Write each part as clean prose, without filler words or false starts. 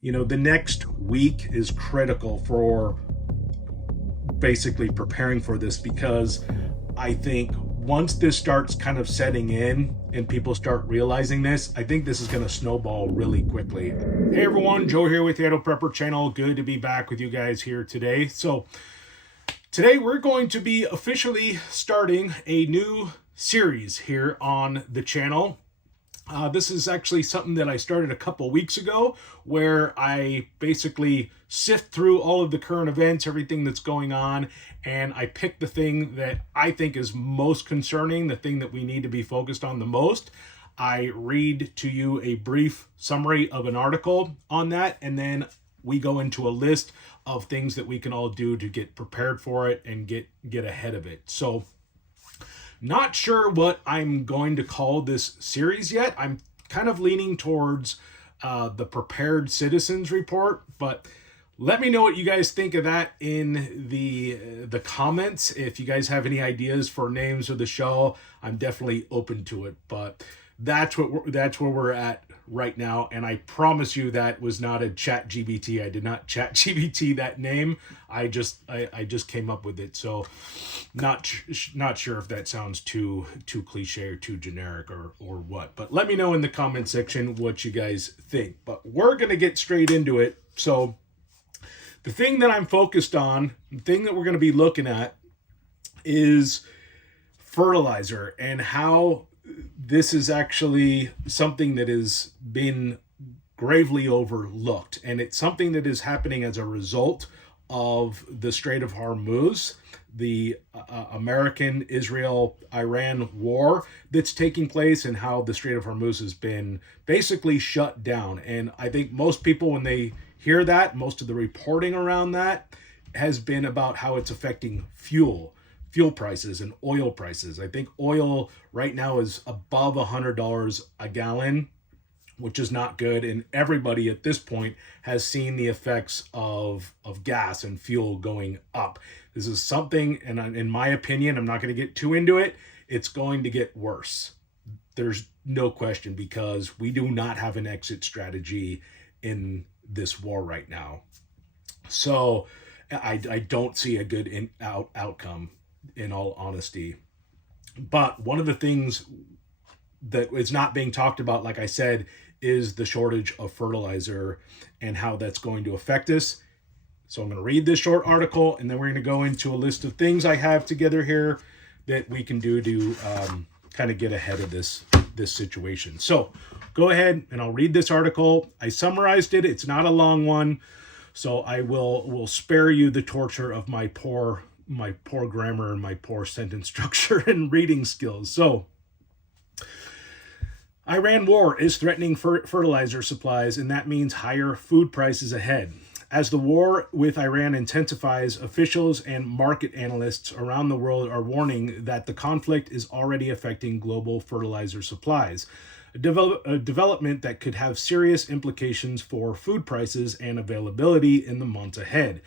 The next week is critical for basically preparing for this, because I think once this starts kind of setting in and people start realizing this, I think this is going to snowball really quickly. Hey everyone, Joe here with the Idaho Prepper channel. Good to be back with you guys here today. So today we're going to be officially starting a new series here on the channel. This is actually something that I started a couple weeks ago, where I basically sift through all of the current events, everything that's going on, and I pick the thing that I think is most concerning, the thing that we need to be focused on the most. I read to you a brief summary of an article on that, and then we go into a list of things that we can all do to get prepared for it and get ahead of it. So not sure what I'm going to call this series yet. I'm kind of leaning towards the Prepared Citizens Report, but let me know what you guys think of that in the comments. If you guys have any ideas for names of the show, I'm definitely open to it. But that's where we're at right now, and I promise you that was not a chat GBT. I did not chat GBT that name. I just came up with it. So not sure if that sounds too cliche or too generic or what, but let me know in the comment section what you guys think. But we're gonna get straight into it. So the thing that I'm focused on, the thing that we're going to be looking at, is fertilizer, and how this is actually something that has been gravely overlooked. And it's something that is happening as a result of the Strait of Hormuz, the American-Israel-Iran war that's taking place, and how the Strait of Hormuz has been basically shut down. And I think most people, when they hear that, most of the reporting around that has been about how it's affecting fuel prices and oil prices. I think oil right now is above $100 a gallon, which is not good. And everybody at this point has seen the effects of gas and fuel going up. This is something, and in my opinion, I'm not going to get too into it, it's going to get worse. There's no question, because we do not have an exit strategy in this war right now. So I don't see a good outcome, in all honesty. But one of the things that is not being talked about, like I said, is the shortage of fertilizer and how that's going to affect us. So I'm going to read this short article, and then we're going to go into a list of things I have together here that we can do to kind of get ahead of this situation. So go ahead and I'll read this article. I summarized it. It's not a long one, so I will spare you the torture of my poor grammar and my poor sentence structure and reading skills. So, Iran war is threatening fertilizer supplies, and that means higher food prices ahead. As the war with Iran intensifies, officials and market analysts around the world are warning that the conflict is already affecting global fertilizer supplies, a development that could have serious implications for food prices and availability in the months ahead.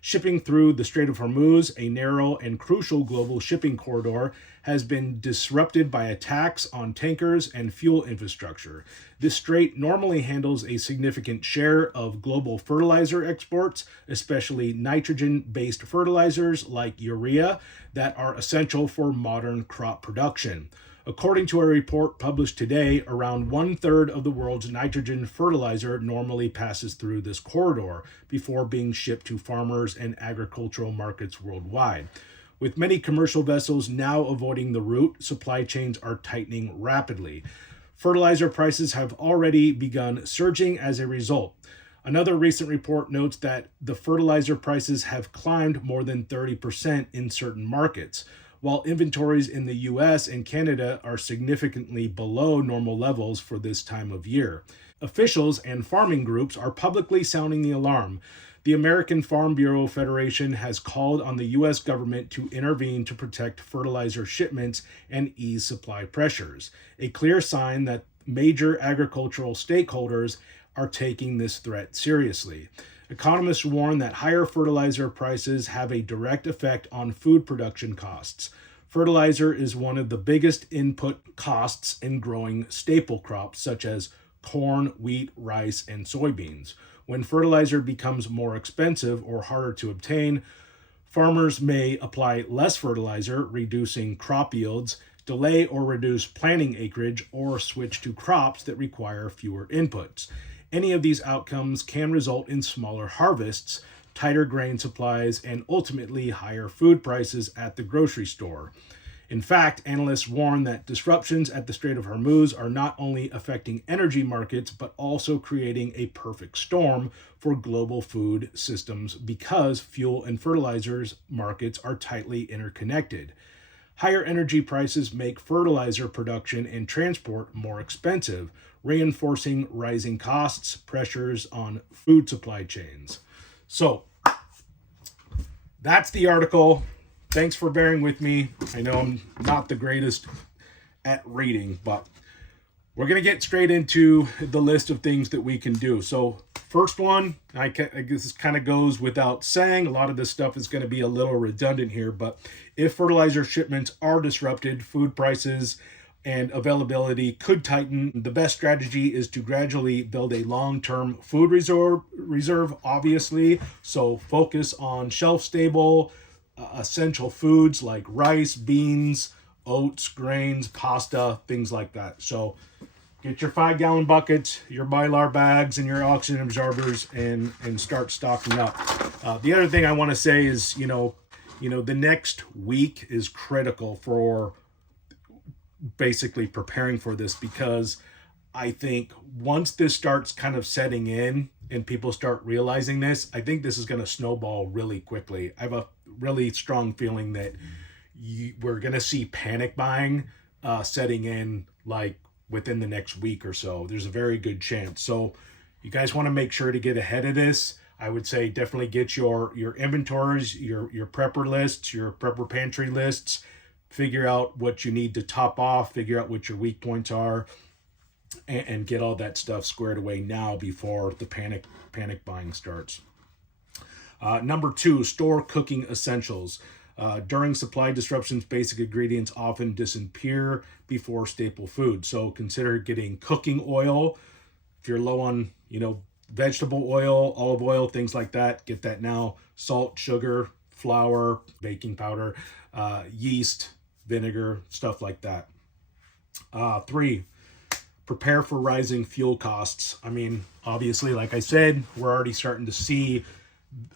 Shipping through the Strait of Hormuz, a narrow and crucial global shipping corridor, has been disrupted by attacks on tankers and fuel infrastructure. This strait normally handles a significant share of global fertilizer exports, especially nitrogen-based fertilizers like urea that are essential for modern crop production. According to a report published today, around 1/3 of the world's nitrogen fertilizer normally passes through this corridor before being shipped to farmers and agricultural markets worldwide. With many commercial vessels now avoiding the route, supply chains are tightening rapidly. Fertilizer prices have already begun surging as a result. Another recent report notes that the fertilizer prices have climbed more than 30% in certain markets. While inventories in the US and Canada are significantly below normal levels for this time of year. Officials and farming groups are publicly sounding the alarm. The American Farm Bureau Federation has called on the US government to intervene to protect fertilizer shipments and ease supply pressures, a clear sign that major agricultural stakeholders are taking this threat seriously. Economists warn that higher fertilizer prices have a direct effect on food production costs. Fertilizer is one of the biggest input costs in growing staple crops such as corn, wheat, rice, and soybeans. When fertilizer becomes more expensive or harder to obtain, farmers may apply less fertilizer, reducing crop yields, delay or reduce planting acreage, or switch to crops that require fewer inputs. Any of these outcomes can result in smaller harvests, tighter grain supplies, and ultimately higher food prices at the grocery store. In fact, analysts warn that disruptions at the Strait of Hormuz are not only affecting energy markets, but also creating a perfect storm for global food systems because fuel and fertilizers markets are tightly interconnected. Higher energy prices make fertilizer production and transport more expensive, reinforcing rising costs, pressures on food supply chains. So, that's the article. Thanks for bearing with me. I know I'm not the greatest at reading, but we're going to get straight into the list of things that we can do. So, first one, I guess this kind of goes without saying. A lot of this stuff is going to be a little redundant here, but if fertilizer shipments are disrupted, food prices and availability could tighten. The best strategy is to gradually build a long-term food reserve, obviously. So, focus on shelf-stable, essential foods like rice, beans, oats, grains, pasta, things like that. So get your 5-gallon buckets, your Mylar bags, and your oxygen absorbers, and start stocking up. The other thing I want to say is, the next week is critical for basically preparing for this, because I think once this starts kind of setting in and people start realizing this, I think this is going to snowball really quickly. I have a really strong feeling that we're going to see panic buying setting in like within the next week or so. There's a very good chance. So you guys want to make sure to get ahead of this. I would say definitely get your inventories, your prepper lists, your prepper pantry lists, figure out what you need to top off, figure out what your weak points are, and get all that stuff squared away now before the panic buying starts. Number 2, store cooking essentials. During supply disruptions, basic ingredients often disappear before staple food. So consider getting cooking oil. If you're low on, vegetable oil, olive oil, things like that, get that now. Salt, sugar, flour, baking powder, yeast, vinegar, stuff like that. 3, prepare for rising fuel costs. I mean, obviously, like I said, we're already starting to see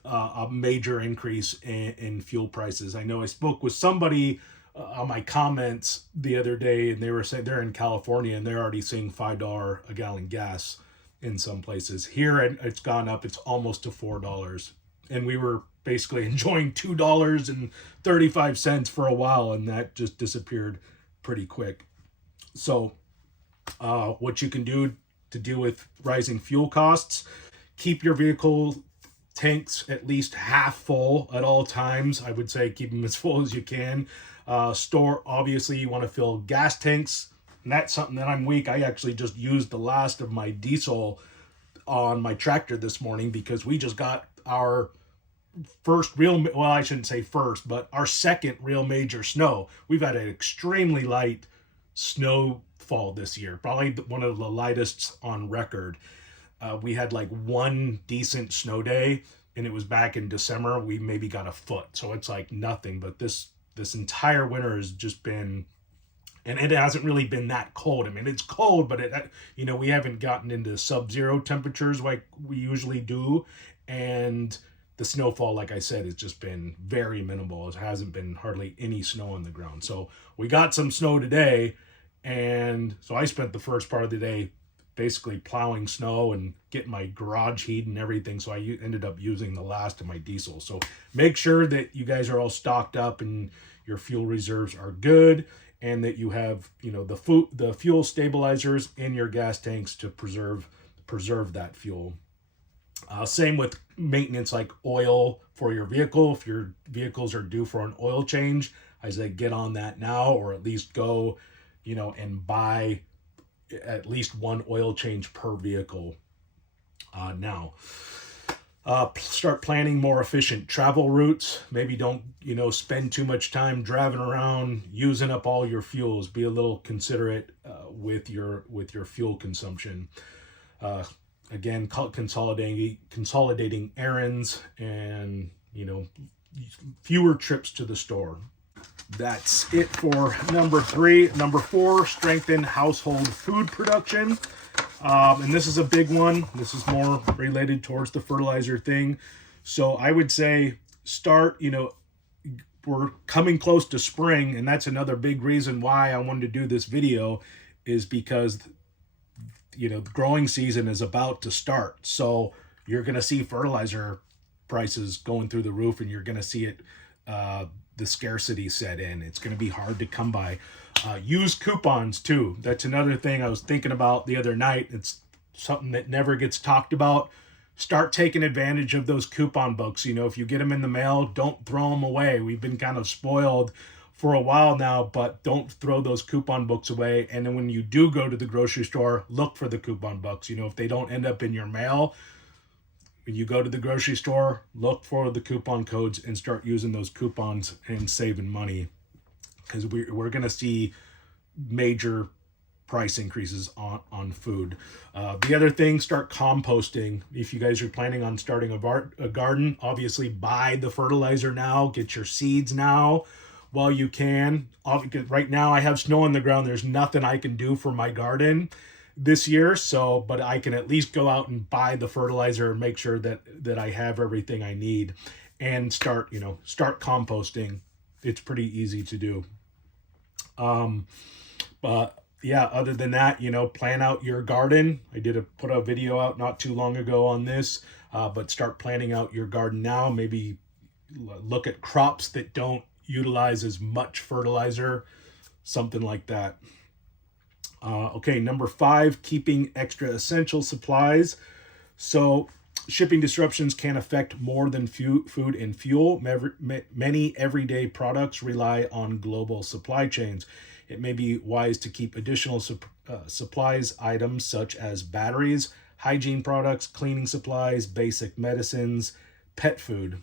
a major increase in fuel prices. I know I spoke with somebody on my comments the other day, and they were saying they're in California and they're already seeing $5 a gallon gas in some places. Here it's gone up. It's almost to $4. And we were basically enjoying $2.35 for a while, and that just disappeared pretty quick. So what you can do to deal with rising fuel costs: keep your vehicle tanks at least half full at all times. I would say keep them as full as you can. Store, obviously, you want to fill gas tanks. And that's something that I'm weak. I actually just used the last of my diesel on my tractor this morning because we just got our first real, well, I shouldn't say first, but our second real major snow. We've had an extremely light snowfall this year, probably one of the lightest on record. We had like one decent snow day, and it was back in December. We maybe got a foot, so it's like nothing. But this entire winter has just been, and it hasn't really been that cold. I mean, it's cold, but we haven't gotten into sub-zero temperatures like we usually do, and the snowfall, like I said, has just been very minimal. It hasn't been hardly any snow on the ground. So we got some snow today, and so I spent the first part of the day basically plowing snow and getting my garage heat and everything. So I ended up using the last of my diesel. So make sure that you guys are all stocked up and your fuel reserves are good, and that you have, the fuel stabilizers in your gas tanks to preserve that fuel. Same with maintenance, like oil for your vehicle. If your vehicles are due for an oil change, I say get on that now, or at least go, and buy at least one oil change per vehicle now. Start planning more efficient travel routes. Maybe don't, spend too much time driving around using up all your fuels. Be a little considerate with your fuel consumption. again, consolidating errands and, fewer trips to the store. That's it for number 3. Number 4, strengthen household food production. And this is a big one. This is more related towards the fertilizer thing. So I would say start, we're coming close to spring, and that's another big reason why I wanted to do this video, is because, the growing season is about to start. So you're going to see fertilizer prices going through the roof, and you're going to see it, the scarcity set in. It's going to be hard to come by. Use coupons too. That's another thing I was thinking about the other night. It's something that never gets talked about. Start taking advantage of those coupon books. If you get them in the mail, don't throw them away. We've been kind of spoiled for a while now, but don't throw those coupon books away. And then when you do go to the grocery store, look for the coupon books. If they don't end up in your mail, when you go to the grocery store, look for the coupon codes and start using those coupons and saving money, because we're going to see major price increases on food. The other thing, start composting. If you guys are planning on starting a garden, obviously buy the fertilizer now, get your seeds now while you can. Right now I have snow on the ground. There's nothing I can do for my garden this year, but I can at least go out and buy the fertilizer and make sure that I have everything I need, and start composting. It's pretty easy to do. But yeah, other than that, plan out your garden. I put a video out not too long ago on this, but start planning out your garden now. Maybe look at crops that don't utilize as much fertilizer, something like that. Okay, number 5, keeping extra essential supplies. So shipping disruptions can affect more than food and fuel. Many everyday products rely on global supply chains. It may be wise to keep additional supplies items such as batteries, hygiene products, cleaning supplies, basic medicines, pet food.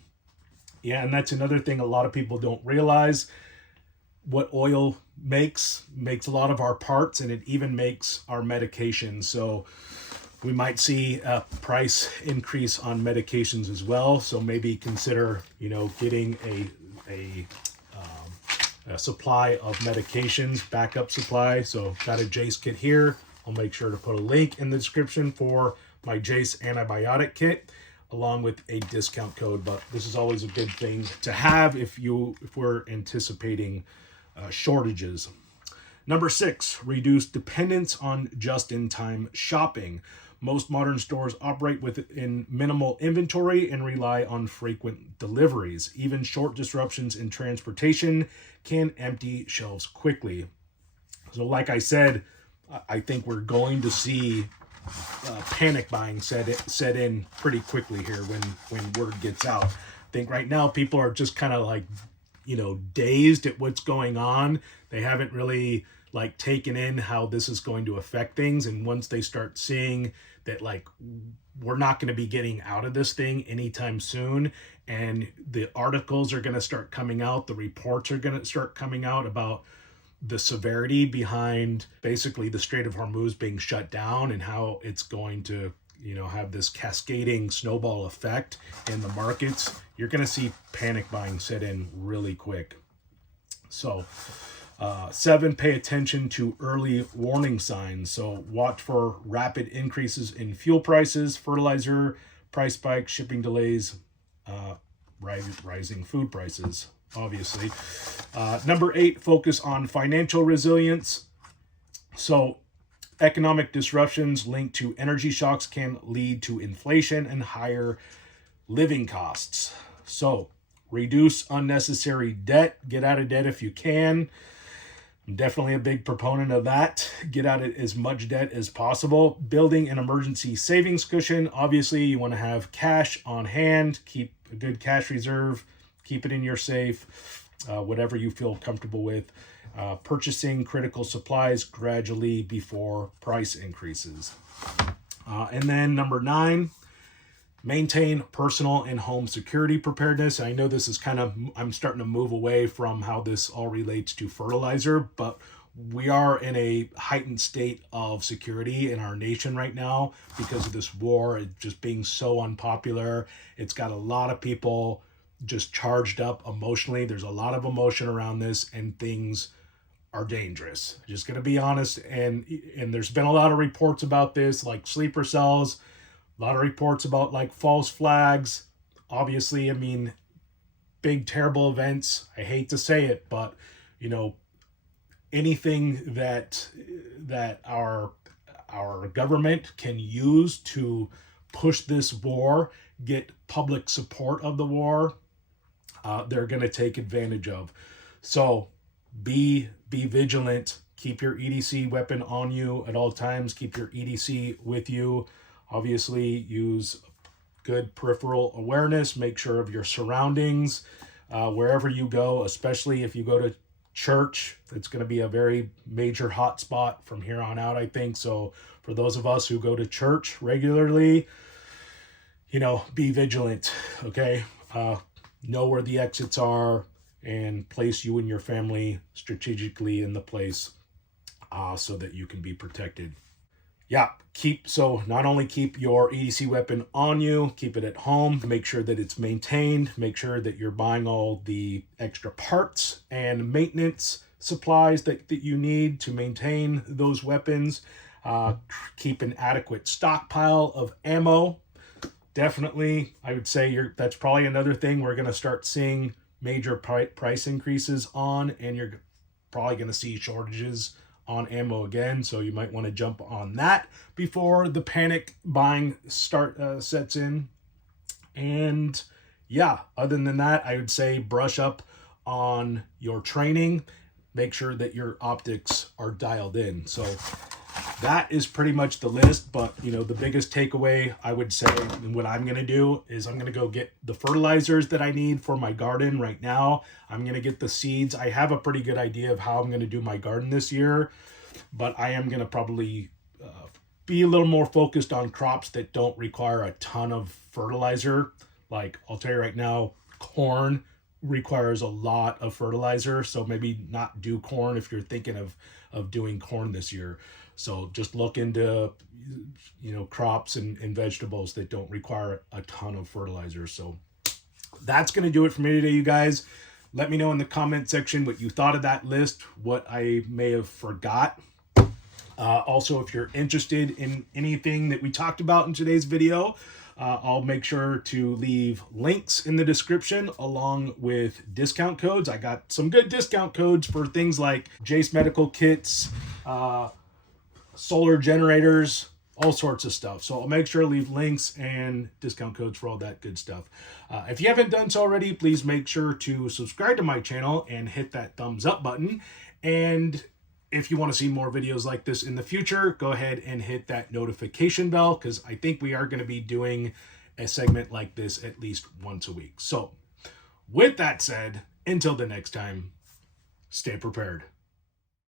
Yeah, and that's another thing a lot of people don't realize. What oil makes a lot of our parts, and it even makes our medications. So we might see a price increase on medications as well. So maybe consider, getting a supply of medications, backup supply. So got a Jace kit here. I'll make sure to put a link in the description for my Jace antibiotic kit, along with a discount code. But this is always a good thing to have if we're anticipating shortages. Number 6, reduce dependence on just-in-time shopping. Most modern stores operate within minimal inventory and rely on frequent deliveries. Even short disruptions in transportation can empty shelves quickly. So like I said, I think we're going to see panic buying set in pretty quickly here when word gets out. I think right now people are just kind of like, dazed at what's going on. They haven't really taken in how this is going to affect things. And once they start seeing that we're not going to be getting out of this thing anytime soon, and the articles are going to start coming out, the reports are going to start coming out about the severity behind basically the Strait of Hormuz being shut down, and how it's going to have this cascading snowball effect in the markets, you're going to see panic buying set in really quick. So 7, pay attention to early warning signs. So watch for rapid increases in fuel prices, fertilizer price spikes, shipping delays, rising food prices, obviously. Number 8, focus on financial resilience. So economic disruptions linked to energy shocks can lead to inflation and higher living costs. So reduce unnecessary debt. Get out of debt if you can. I'm definitely a big proponent of that. Get out of as much debt as possible. Building an emergency savings cushion. Obviously, you want to have cash on hand. Keep a good cash reserve. Keep it in your safe. Whatever you feel comfortable with. Purchasing critical supplies gradually before price increases. And then number 9, maintain personal and home security preparedness. I know this is I'm starting to move away from how this all relates to fertilizer, but we are in a heightened state of security in our nation right now because of this war, it just being so unpopular. It's got a lot of people just charged up emotionally. There's a lot of emotion around this, and things are dangerous. Just gonna be honest, and there's been a lot of reports about this, like sleeper cells, a lot of reports about like false flags. Obviously, I mean, big terrible events. I hate to say it, but you know, anything that our government can use to push this war, get public support of the war, they're going to take advantage of. So be vigilant. Keep your EDC weapon on you at all times. Keep your EDC with you. Obviously, use good peripheral awareness. Make sure of your surroundings wherever you go, especially if you go to church. It's going to be a very major hot spot from here on out, I think. So for those of us who go to church regularly, you know, be vigilant, okay? Know where the exits are and place you and your family strategically in the place so that you can be protected. Yeah, so not only keep your EDC weapon on you, keep it at home, make sure that it's maintained, make sure that you're buying all the extra parts and maintenance supplies that you need to maintain those weapons. Keep an adequate stockpile of ammo. Definitely, I would say that's probably another thing we're going to start seeing major price increases on, and you're probably going to see shortages on ammo again, so you might want to jump on that before the panic buying sets in. And yeah, other than that, I would say brush up on your training, make sure that your optics are dialed in. So that is pretty much the list, but you know, the biggest takeaway I would say, and what I'm going to do is I'm going to go get the fertilizers that I need for my garden right now. I'm going to get the seeds. I have a pretty good idea of how I'm going to do my garden this year, but I am going to probably be a little more focused on crops that don't require a ton of fertilizer. Like I'll tell you right now, corn requires a lot of fertilizer, so maybe not do corn if you're thinking of doing corn this year. So just look into, you know, crops and vegetables that don't require a ton of fertilizer. So that's going to do it for me today, you guys. Let me know in the comment section what you thought of that list, what I may have forgot. Also, if you're interested in anything that we talked about in today's video, I'll make sure to leave links in the description along with discount codes. I got some good discount codes for things like Jace Medical Kits, solar generators, all sorts of stuff. So I'll make sure to leave links and discount codes for all that good stuff. If you haven't done so already, please make sure to subscribe to my channel and hit that thumbs up button. And if you want to see more videos like this in the future, go ahead and hit that notification bell, because I think we are going to be doing a segment like this at least once a week. So with that said, until the next time, stay prepared.